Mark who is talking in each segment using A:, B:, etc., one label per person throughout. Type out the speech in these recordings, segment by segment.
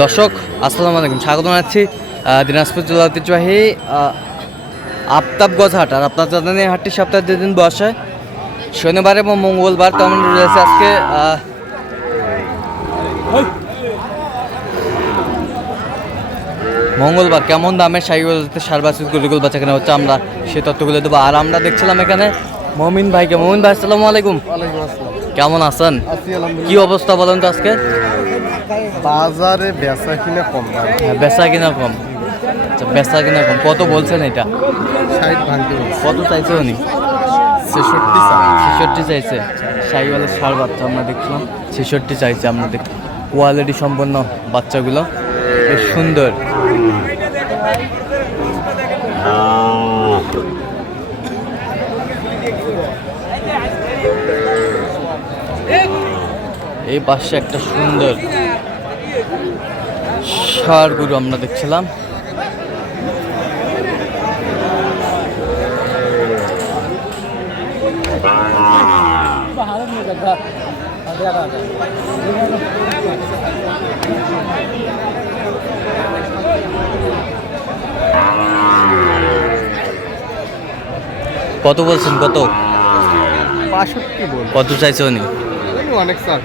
A: দর্শক আসসালামু আলাইকুম। স্বাগত জানাচ্ছি দিনাজপুর জেলা ঐতিহ্যবাহী আফতাবগঞ্জ হাট। আর আপনার জানেন এই হাটটি সপ্তাহে দুদিন বসে। শনিবার এবং মঙ্গলবার তেমন রয়েছে আজকে মঙ্গলবার কেমন দামে সাইকেলতে সারবাসিক গরুগুল বাচ্চা কেনা হচ্ছে আমরা সে তথ্যগুলো দেবো। আর আমরা দেখছিলাম এখানে মমিন ভাইকে। মমিন ভাই আসসালামু আলাইকুম। কেমন আছেন? কি অবস্থা বলেন তো আজকে?
B: বাজারে বেচা কিনে কম
A: হ্যাঁ, বেচা কিনা কম। আচ্ছা বেচা কিনা কম। কত বলছেন এটা?
B: ষাট ভাঙতে
A: কত চাইছে উনি?
B: ছেষট্টি
A: ছেষট্টি চাইছে। সাইওয়ালের সার বাচ্চা আমরা দেখছিলাম ছেষট্টি চাইছে আমরা দেখ। কোয়ালিটি সম্পন্ন বাচ্চাগুলো। বেশ সুন্দর। এই পাশে একটা সুন্দর সার গরু আমরা দেখছিলাম। কত বলছেন? কত?
B: বল
A: কত চাইছে উনি?
B: অনেক চাল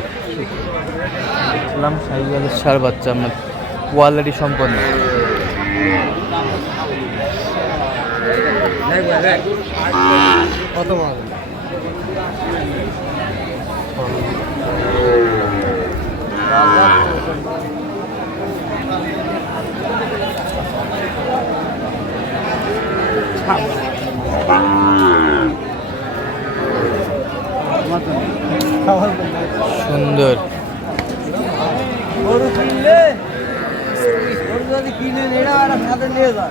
A: দেখলাম সাইওয়ালের সার বাচ্চা আমরা কোয়ালিটি সম্পন্ন। সুন্দর।
C: গরু কিনলে গরু যদি কিনে নেড়া আর সাথে নিয়ে যা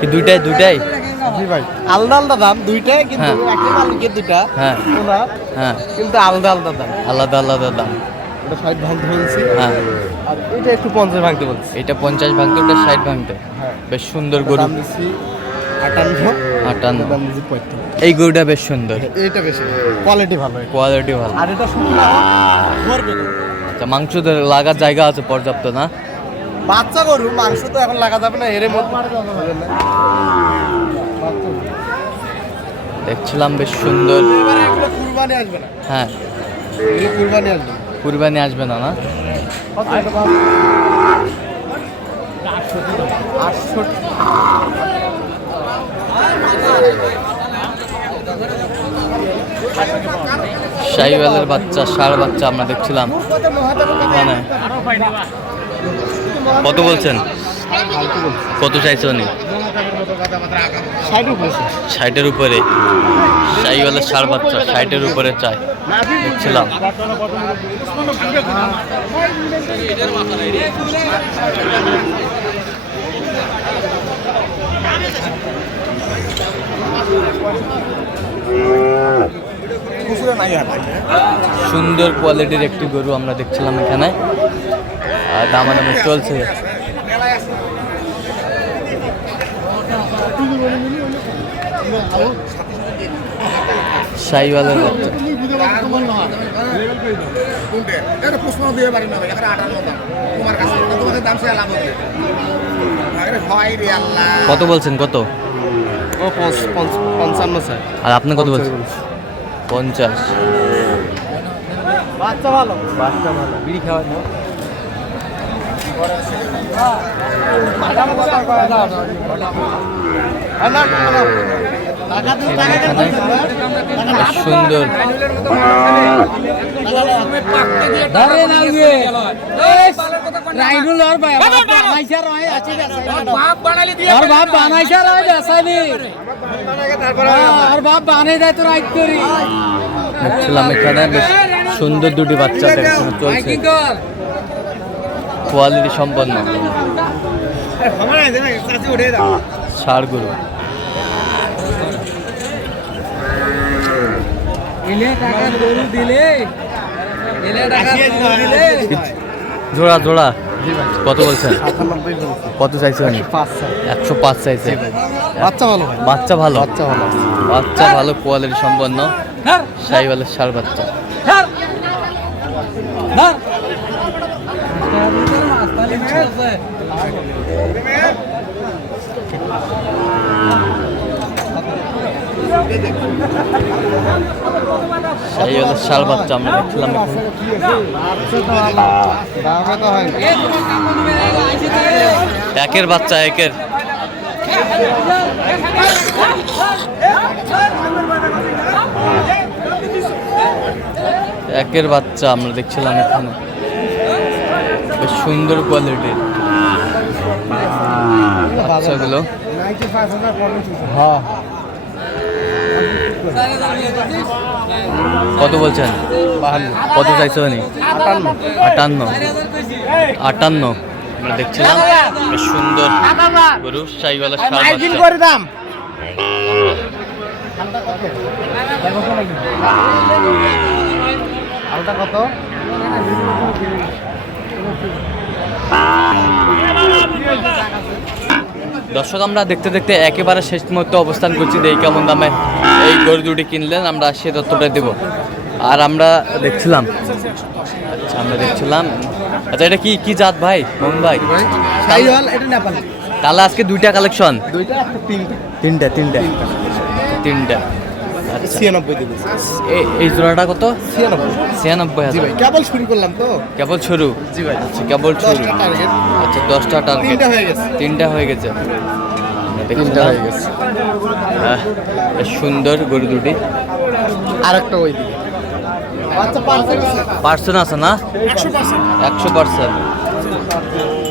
A: কি দুইটাই দুইটাই?
B: আলাদা আলাদা দাম দুইটাই কিন্তু
A: হ্যাঁ।
B: একই মালিকের দুইটা।
A: হ্যাঁ। হ্যাঁ।
B: কিন্তু আলাদা আলাদা দাম।
A: আলাদা আলাদা দাম।
B: ওটা ষাট ভাঙতে বলছি।
A: হ্যাঁ।
B: আর এটা একটু পঞ্চাশ ভাঙতে বলছি।
A: এটা পঞ্চাশ ভাঙতে ওটা ষাট ভাঙতে।
B: হ্যাঁ।
A: বেশ সুন্দর গরু।
B: আটান্ন।
A: আটান্ন।
B: দাম
A: এই গরুটা বেশ সুন্দর।
B: বেশি। কোয়ালিটি ভালো
A: কোয়ালিটি ভালো।
B: আর এটা না।
A: আচ্ছা মাংস লাগার জায়গা আছে পর্যাপ্ত না?
B: বাচ্চা গরু মাংস তো এখন লাগা যাবে না এর মধ্যে।
A: দেখছিলাম বেশ সুন্দর।
B: কুরবানি আসবে না।
A: হ্যাঁ।
B: কুরবানি আসবে। না
A: কুরবানি আসবে না না?
B: আটষট্টি।
A: শাহিওয়ালের বাচ্চা, সার বাচ্চা আমরা দেখছিলাম। কত বলছেন? কত চাইছে উনি? ষাটের উপরে। শাহিওয়ালের সার বাচ্চা, ষাটের উপরে চাই। দেখছিলাম। সুন্দর কোয়ালিটির একটি গরু আমরা দেখছিলাম এখানে। আর দামাদামি চলছে। শাহিওয়ালের বাচ্চা।
D: এটা প্রশ্ন দিয়ে পারি না এখানে আটান্ন দাম তোমার কাছে তোমাদের দাম সে লাভ হবে আরে রে আল্লাহ
A: কত বলছেন কত?
B: ও পঞ্চ- পঞ্চ- পঞ্চান্ন স্যার।
A: আর আপনি কত বলছেন? পঞ্চাশ।
B: বাচ্চা ভালো। বাচ্চা ভালো। বিড়ি খাওয়া না
A: বেশ সুন্দর
C: রাইনুল আর বাপ বানাইছে রয় আছে বাপ বানালি দিয়ে আর বাপ বানাইছে রয় দেসানি
A: দেখছিলাম এখানে বেশ সুন্দর দুটি বাচ্চা চলছে। কোয়ালিটি সম্পন্ন। ষাড় গরু
C: টাকা দিলে। টাকা দিলে।
A: জোড়া জোড়া। কত বলছেন? কত চাইছে উনি?
B: পাঁচ স্যার
A: একশো পাঁচ চাইছে
B: বাচ্চা ভালো
A: বাচ্চা ভালো?
B: বাচ্চা ভালো।
A: বাচ্চা ভালো কোয়ালিটি সম্পন্ন। সাইওয়ালের ষাড় বাচ্চা।
C: ধর ধর।
A: এই হলো শাল বাচ্চা আমরা দেখছিলাম একের বাচ্চা, একের। একের বাচ্চা আমরা দেখছিলাম এখানে। বেশ সুন্দর কোয়ালিটির বাচ্চাগুলো।
B: হ্যাঁ।
A: কত বলছেন? কত চাইছো নি আটান্ন। আটান্ন। আমরা দেখছিলাম। সুন্দর। গরু সাইওয়ালা।
B: করে দাম। আলটা কত?
A: দর্শক আমরা দেখতে দেখতে একেবারে শেষ মুহূর্তে অবস্থান করছি। এই কেমন দামে এই গরু দুটি কিনলেন আমরা সে তথ্যটা দেব। আর আমরা দেখছিলাম আচ্ছা আমরা দেখছিলাম আচ্ছা এটা কি কি জাত ভাই? মোহন ভাই? তাহলে আজকে দুইটা কালেকশন
B: দুইটা তিনটা
A: তিনটা। তিনটা।
B: ছিয়ানব্বই দেবে
A: এই- জোড়াটা কত?
B: ছিয়ানব্বই।
A: ছিয়ানব্বই হাজার।
B: ভাই কেবল শুরু করলাম তো।
A: কেবল শুরু?
B: জি ভাই।
A: আচ্ছা কেবল শুরু।
B: দশটা
A: আচ্ছা দশটা টার্গেট
B: তিনটা হয়ে গেছে।
A: তিনটা হয়ে গেছে।
B: তিনটা হয়ে গেছে।
A: সুন্দর গরু দুটি।
B: আর একটা ওই দিকে। আচ্ছা পার্সেন্ট আছে।
A: পার্সেন্ট না? একশো পার্সেন্ট এখানে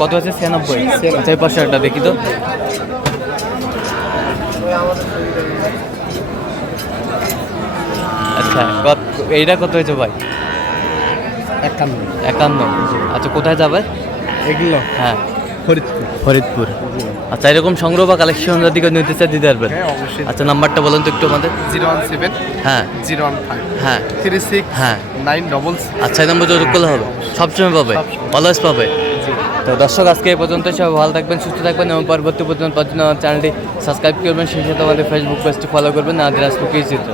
A: কত আছে? ছিয়ানব্বই। চার পাঁচশো একটা দেখি তো। আচ্ছা কত এইটা কত হয়েছে ভাই?
B: একান্ন।
A: একান্ন। আচ্ছা কোথায় যাবে?
B: এগুলো।
A: হ্যাঁ।
B: ফরিদপুর।
A: ফরিদপুর। আচ্ছা এরকম সংগ্রহ বা কালেকশন যদি কেউ নিতে চায় দিতে পারবেন?
B: হ্যাঁ
A: আচ্ছা নাম্বারটা বলুন তো একটু আমাদের।
B: জিরো ওয়ান সেভেন
A: হ্যাঁ।
B: জিরো ওয়ান ফাইভ
A: হ্যাঁ।
B: থ্রি সিক্স
A: হ্যাঁ।
B: নাইন ডবল
A: আচ্ছা এই নম্বর যোগাযোগ করলে হবে? সবসময় পাবে? অলওয়েজ পাবে? তো দর্শক আজকে এই পর্যন্ত সবাই ভালো থাকবেন সুস্থ থাকবেন এবং পরবর্তী পর্যন্ত চ্যানেলটি সাবস্ক্রাইব করবেন। সেই সাথে আমাদের ফেসবুক পেজটি ফলো করবেন। আর দিনাজপুর চিত্র